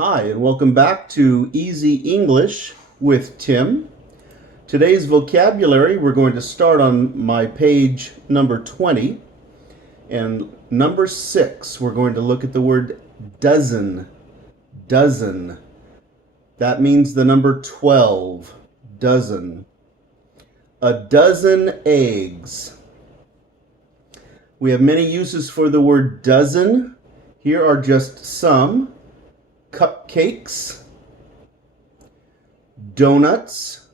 Hi, and welcome back to Easy English with Tim. Today's vocabulary, we're going to start on my page number 20. And number 6, we're going to look at the word dozen. Dozen. That means the number 12. Dozen. A dozen eggs. We have many uses for the word dozen. Here are just some. Cupcakes, donuts,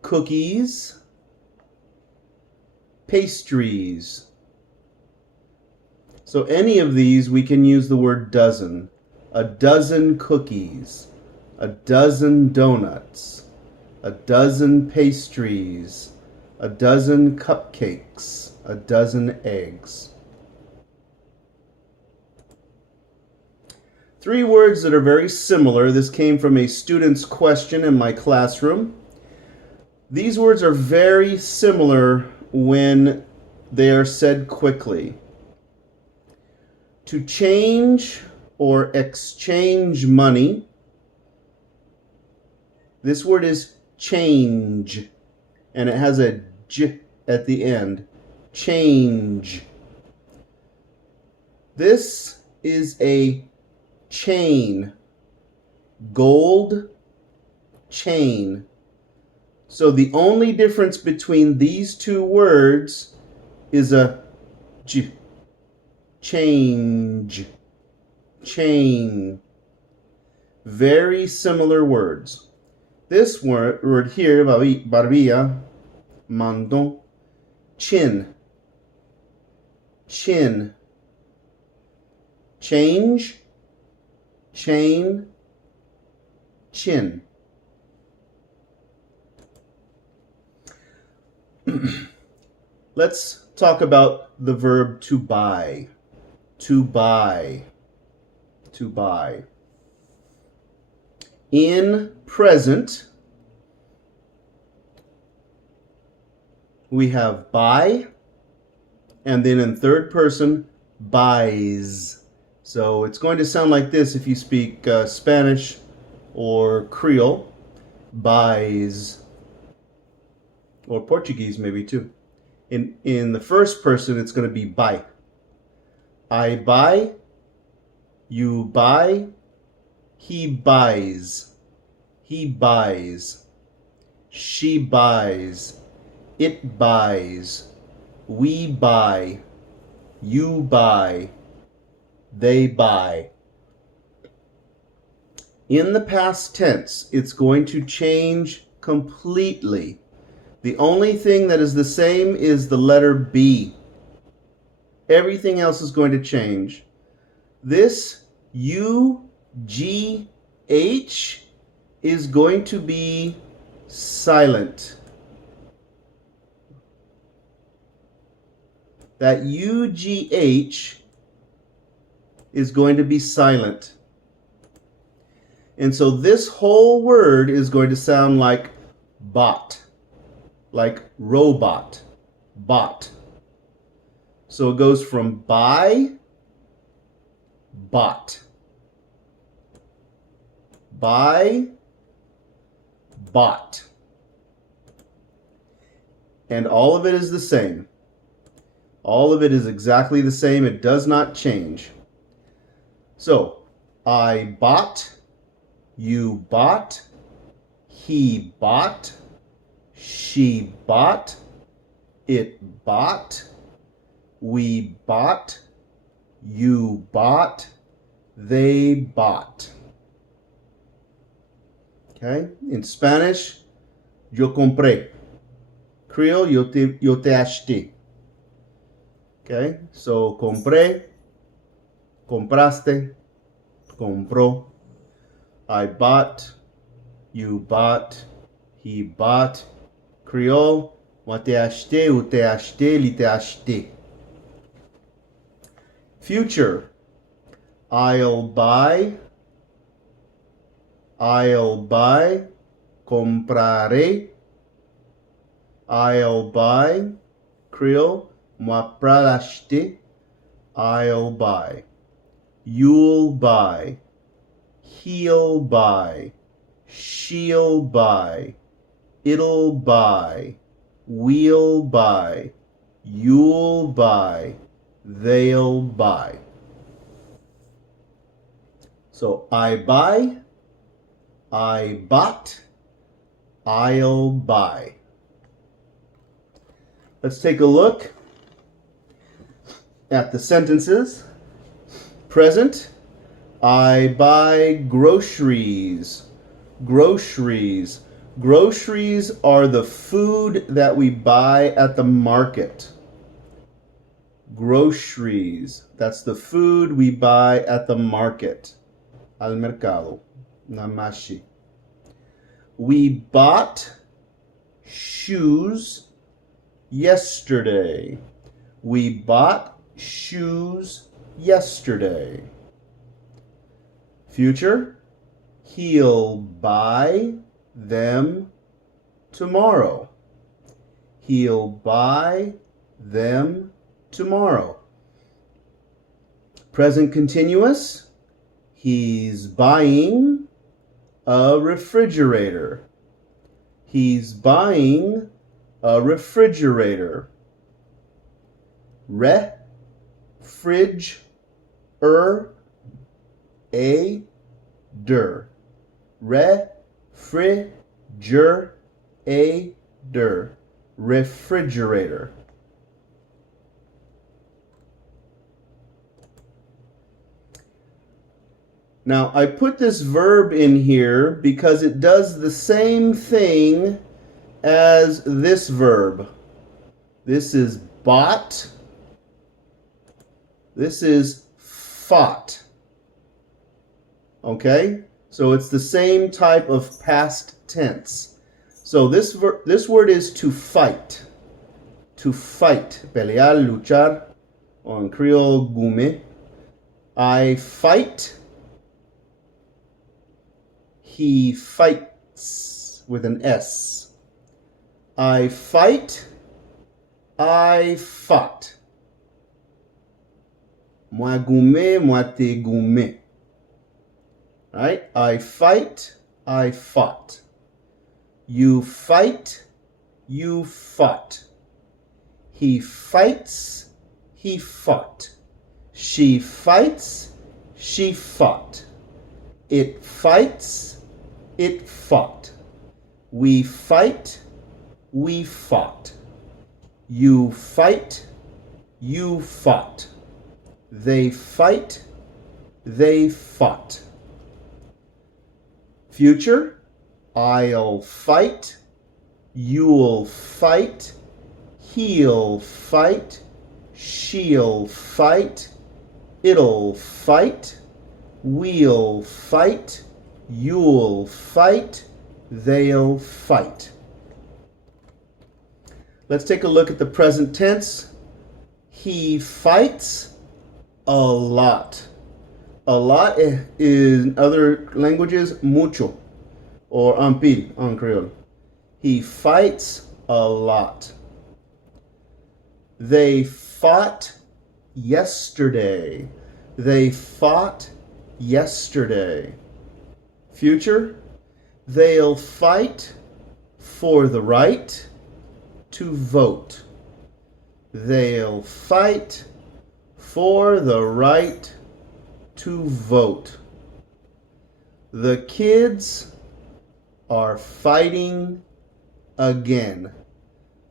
cookies, pastries. So any of these we can use the word dozen. A dozen cookies, a dozen donuts, a dozen pastries, a dozen cupcakes, a dozen eggs. 3 words that are very similar. This came from a student's question in my classroom. These words are very similar when they are said quickly. To change or exchange money, this word is change, and it has a j at the end. Change. This is a chain, gold chain. So the only difference between these 2 words is a j. Change, chain. Very similar words. This word here, barbilla, mandon, chin, chin. Change, chain, chin. Let's talk about the verb to buy. To buy. To buy. In present, we have buy, and then in third person, buys. So it's going to sound like this if you speak Spanish or Creole. Buys. Or Portuguese maybe too. In the first person, it's going to be buy. I buy. You buy. He buys. He buys. She buys. It buys. We buy. You buy. They buy. In the past tense, it's going to change completely. The only thing that is the same is the letter B. Everything else is going to change. This UGH is going to be silent. That UGH is going to be silent. And so this whole word is going to sound like bot, like robot, bot. So it goes from buy, bot. Buy, bot. And all of it is the same. All of it is exactly the same. It does not change. So, I bought, you bought, he bought, she bought, it bought, we bought, you bought, they bought. Okay? In Spanish, yo compré. Creole, yo te acheté. Okay? So, compré, compraste, compró. I bought, you bought, he bought. Creole, moi te acheté, ou te acheté, li te acheté. Future, I'll buy, compraré, I'll buy. Creole, moi pral acheter, I'll buy. you'll buy, he'll buy, she'll buy, it'll buy, we'll buy, you'll buy, they'll buy. So I buy, I bought, I'll buy. Let's take a look at the sentences. Present, I buy groceries. Groceries. Groceries are the food that we buy at the market. Groceries. That's the food we buy at the market. Al mercado. Namashi. We bought shoes yesterday. We bought shoes yesterday. Future, he'll buy them tomorrow. He'll buy them tomorrow. Present continuous, he's buying a refrigerator. He's buying a refrigerator. Fridge, a, der. Refrigerator. Now, I put this verb in here because it does the same thing as this verb. This is bought. This is fought. Okay? So it's the same type of past tense. So this word is to fight. To fight. Pelear, luchar. Or in Creole, gume. I fight. He fights with an S. I fight. I fought. Moi goumé, moi te goumé. Right? I fight, I fought. You fight, you fought. He fights, he fought. She fights, she fought. It fights, it fought. We fight, we fought. You fight, you fought. They fight, they fought. Future, I'll fight, you'll fight, he'll fight, she'll fight, it'll fight, we'll fight, you'll fight, they'll fight. Let's take a look at the present tense. He fights a lot. A lot is in other languages mucho or un pile en Creole. He fights a lot. They fought yesterday. They fought yesterday. Future, they'll fight for the right to vote. They'll fight for the right to vote. The kids are fighting again.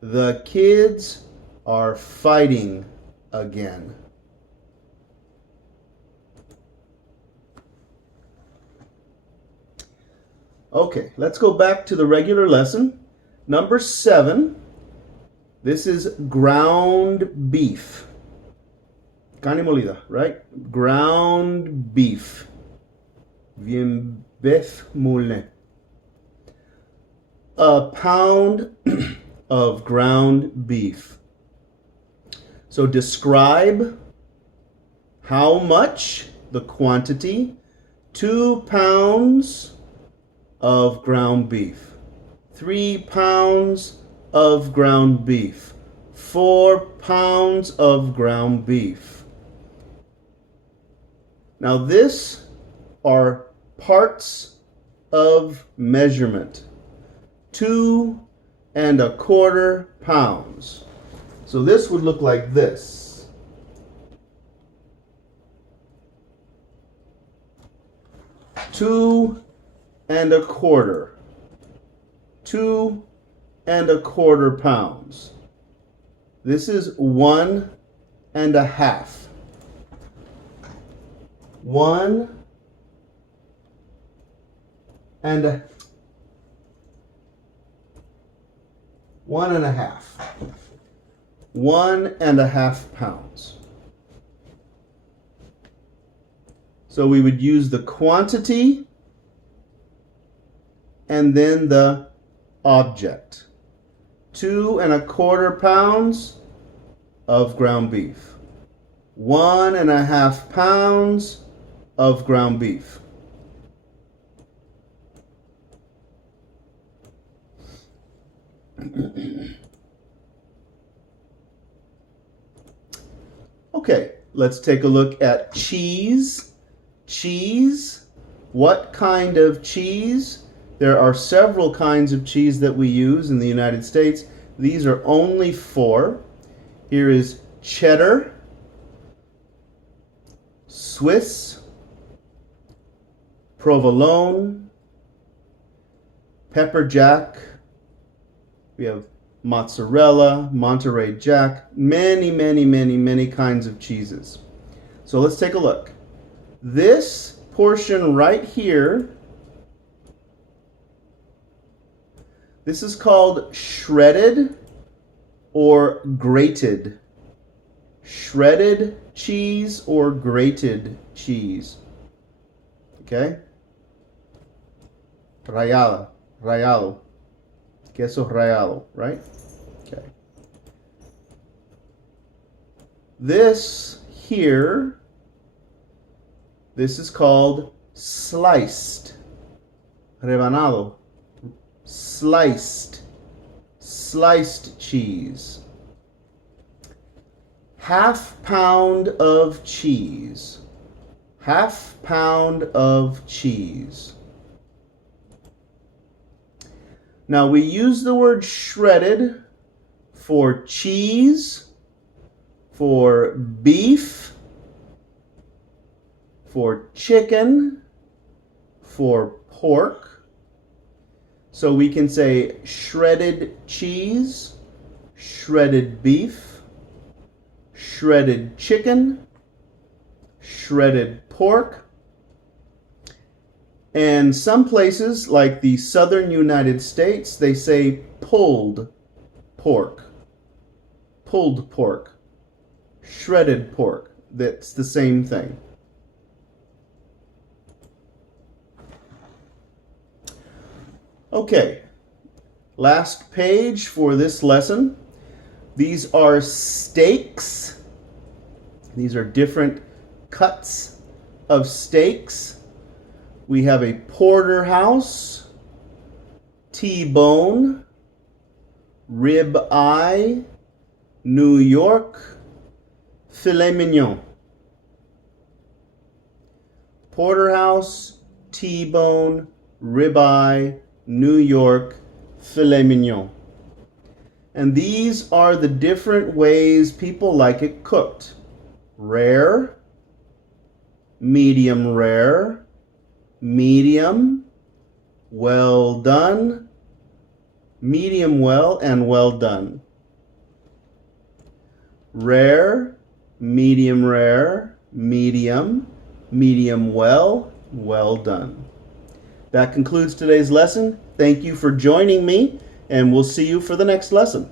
The kids are fighting again. Okay, let's go back to the regular lesson. Number 7. This is ground beef. Carne molida, right? Ground beef. Bien beef moulin. A pound of ground beef. So describe how much, the quantity, 2 pounds of ground beef, 3 pounds of ground beef, 4 pounds of ground beef. Now this are parts of measurement. 2¼ pounds. So this would look like this. Two and a quarter. 2¼ pounds. This is 1½ 1 and a 1½ 1½ pounds. So we would use the quantity and then the object. 2¼ pounds of ground beef. 1½ pounds of ground beef. Okay, let's take a look at cheese. Cheese. What kind of cheese? There are several kinds of cheese that we use in the United States. These are only 4. Here is cheddar, Swiss, provolone, pepper jack. We have mozzarella, Monterey Jack, many kinds of cheeses. So let's take a look. This portion right here, this is called shredded or grated. Shredded cheese or grated cheese. Okay? Rallado. Queso rallado, right? Okay. This here, this is called sliced. Rebanado. Sliced cheese. ½ pound of cheese. ½ pound of cheese. Now we use the word shredded for cheese, for beef, for chicken, for pork. So we can say shredded cheese, shredded beef, shredded chicken, shredded pork. And some places, like the southern United States, they say pulled pork. Pulled pork. Shredded pork. That's the same thing. Okay, last page for this lesson. These are steaks. These are different cuts of steaks. We have a porterhouse, T-bone, rib eye, New York, filet mignon. Porterhouse, T-bone, rib eye, New York, filet mignon. And these are the different ways people like it cooked. Rare, medium rare, medium, well done, medium well, and well done. Rare, medium, medium well, well done. That concludes today's lesson. Thank you for joining me, and we'll see you for the next lesson.